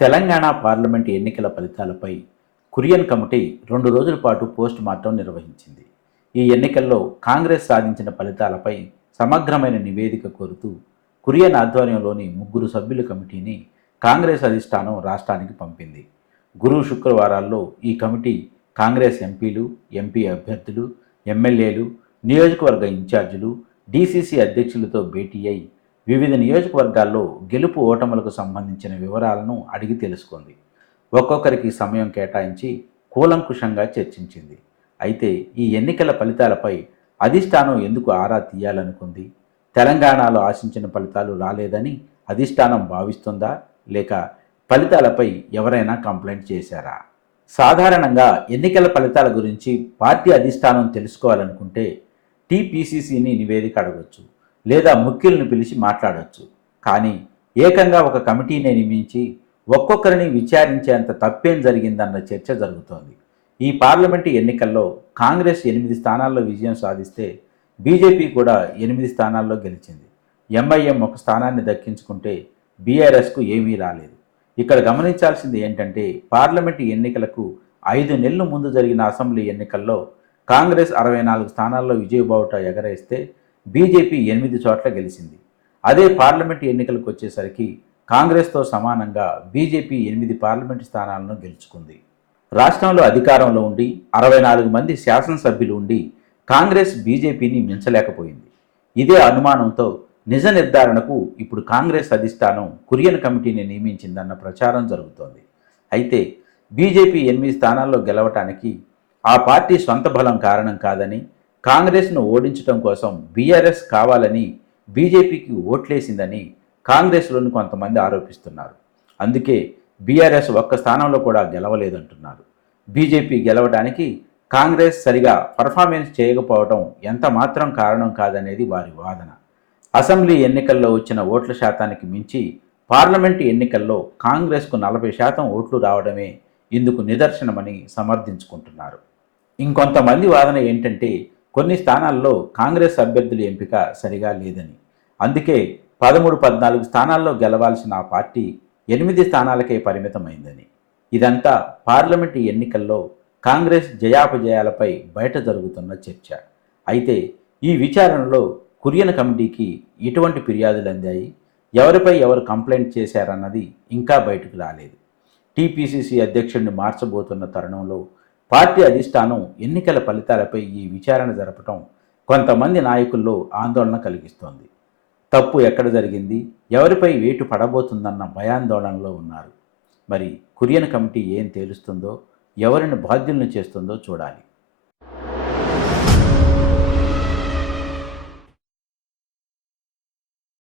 Telangana parliament ఎన్నికల ఫలితాలపై Kurian committee రెండు రోజుల పాటు పోస్ట్ మార్టం నిర్వహించింది. ఈ ఎన్నికల్లో కాంగ్రెస్ సాధించిన ఫలితాలపై సమగ్రమైన నివేదిక కోరుతూ కురియన్ ఆధ్వర్యంలోని ముగ్గురు సభ్యుల కమిటీని కాంగ్రెస్ అధిష్టానం రాష్ట్రానికి పంపింది. గురు శుక్రవారాల్లో ఈ కమిటీ కాంగ్రెస్ ఎంపీలు ఎంపీ అభ్యర్థులు ఎమ్మెల్యేలు నియోజకవర్గ ఇన్ఛార్జీలు డీసీసీ అధ్యక్షులతో భేటీ అయి వివిధ నియోజకవర్గాల్లో గెలుపు ఓటములకు సంబంధించిన వివరాలను అడిగి తెలుసుకుంది. ఒక్కొక్కరికి సమయం కేటాయించి కూలంకుషంగా చర్చించింది. అయితే ఈ ఎన్నికల ఫలితాలపై అధిష్టానం ఎందుకు ఆరా తీయాలనుకుంది? తెలంగాణలో ఆశించిన ఫలితాలు రాలేదని అధిష్టానం భావిస్తుందా? లేక ఫలితాలపై ఎవరైనా కంప్లైంట్ చేశారా? సాధారణంగా ఎన్నికల ఫలితాల గురించి పార్టీ అధిష్టానం తెలుసుకోవాలనుకుంటే టీపీసీసీని నివేదిక అడగవచ్చు లేదా ముఖ్యులను పిలిచి మాట్లాడవచ్చు కానీ ఏకంగా ఒక కమిటీని నియమించి ఒక్కొక్కరిని విచారించేంత తప్పేం జరిగిందన్న చర్చ జరుగుతోంది. ఈ పార్లమెంటు ఎన్నికల్లో కాంగ్రెస్ ఎనిమిది స్థానాల్లో విజయం సాధిస్తే బీజేపీ కూడా ఎనిమిది స్థానాల్లో గెలిచింది. ఎంఐఎం ఒక స్థానాన్ని దక్కించుకుంటే బీఆర్ఎస్కు ఏమీ రాలేదు. ఇక్కడ గమనించాల్సింది ఏంటంటే పార్లమెంటు ఎన్నికలకు ఐదు నెలల ముందు జరిగిన అసెంబ్లీ ఎన్నికల్లో కాంగ్రెస్ అరవై నాలుగు స్థానాల్లో విజయబావుట ఎగరేస్తే బీజేపీ ఎనిమిది చోట్ల గెలిచింది. అదే పార్లమెంట్ ఎన్నికలకు వచ్చేసరికి కాంగ్రెస్తో సమానంగా బీజేపీ ఎనిమిది పార్లమెంటు స్థానాలను గెలుచుకుంది. రాష్ట్రంలో అధికారంలో ఉండి అరవై నాలుగు మంది శాసనసభ్యులు ఉండి కాంగ్రెస్ బీజేపీని మించలేకపోయింది. ఇదే అనుమానంతో నిజ నిర్ధారణకు ఇప్పుడు కాంగ్రెస్ అధిష్టానం కురియన్ కమిటీని నియమించిందన్న ప్రచారం జరుగుతోంది. అయితే బీజేపీ ఎనిమిది స్థానాల్లో గెలవటానికి ఆ పార్టీ సొంత బలం కారణం కాదని కాంగ్రెస్ను ఓడించడం కోసం బీఆర్ఎస్ కావాలని బీజేపీకి ఓట్లేసిందని కాంగ్రెస్లోని కొంతమంది ఆరోపిస్తున్నారు. అందుకే బీఆర్ఎస్ ఒక్క స్థానంలో కూడా గెలవలేదంటున్నారు. బీజేపీ గెలవడానికి కాంగ్రెస్ సరిగా పర్ఫార్మెన్స్ చేయకపోవడం ఎంత మాత్రం కారణం కాదనేది వారి వాదన. అసెంబ్లీ ఎన్నికల్లో వచ్చిన ఓట్ల శాతానికి మించి పార్లమెంటు ఎన్నికల్లో కాంగ్రెస్కు నలభై శాతం ఓట్లు రావడమే ఇందుకు నిదర్శనమని సమర్థించుకుంటున్నారు. ఇంకొంతమంది వాదన ఏంటంటే కొన్ని స్థానాల్లో కాంగ్రెస్ అభ్యర్థుల ఎంపిక సరిగా లేదని. అందుకే పదమూడు పద్నాలుగు స్థానాల్లో గెలవాల్సిన ఆ పార్టీ ఎనిమిది స్థానాలకే పరిమితమైందని. ఇదంతా పార్లమెంటు ఎన్నికల్లో కాంగ్రెస్ జయాపజయాలపై బయట జరుగుతున్న చర్చ. అయితే ఈ విచారణలో కురియన్ కమిటీకి ఎటువంటి ఫిర్యాదులు అందాయి? ఎవరిపై ఎవరు కంప్లైంట్ చేశారన్నది ఇంకా బయటకు రాలేదు. టీపీసీసీ అధ్యక్షుడిని మార్చబోతున్న తరుణంలో పార్టీ అధిష్టానం ఎన్నికల ఫలితాలపై ఈ విచారణ జరపటం కొంతమంది నాయకుల్లో ఆందోళన కలిగిస్తోంది. తప్పు ఎక్కడ జరిగింది? ఎవరిపై వేటు పడబోతుందన్న భయాందోళనలో ఉన్నారు. మరి కురియన్ కమిటీ ఏం తేలుస్తుందో ఎవరిని బాధ్యులను చేస్తుందో చూడాలి.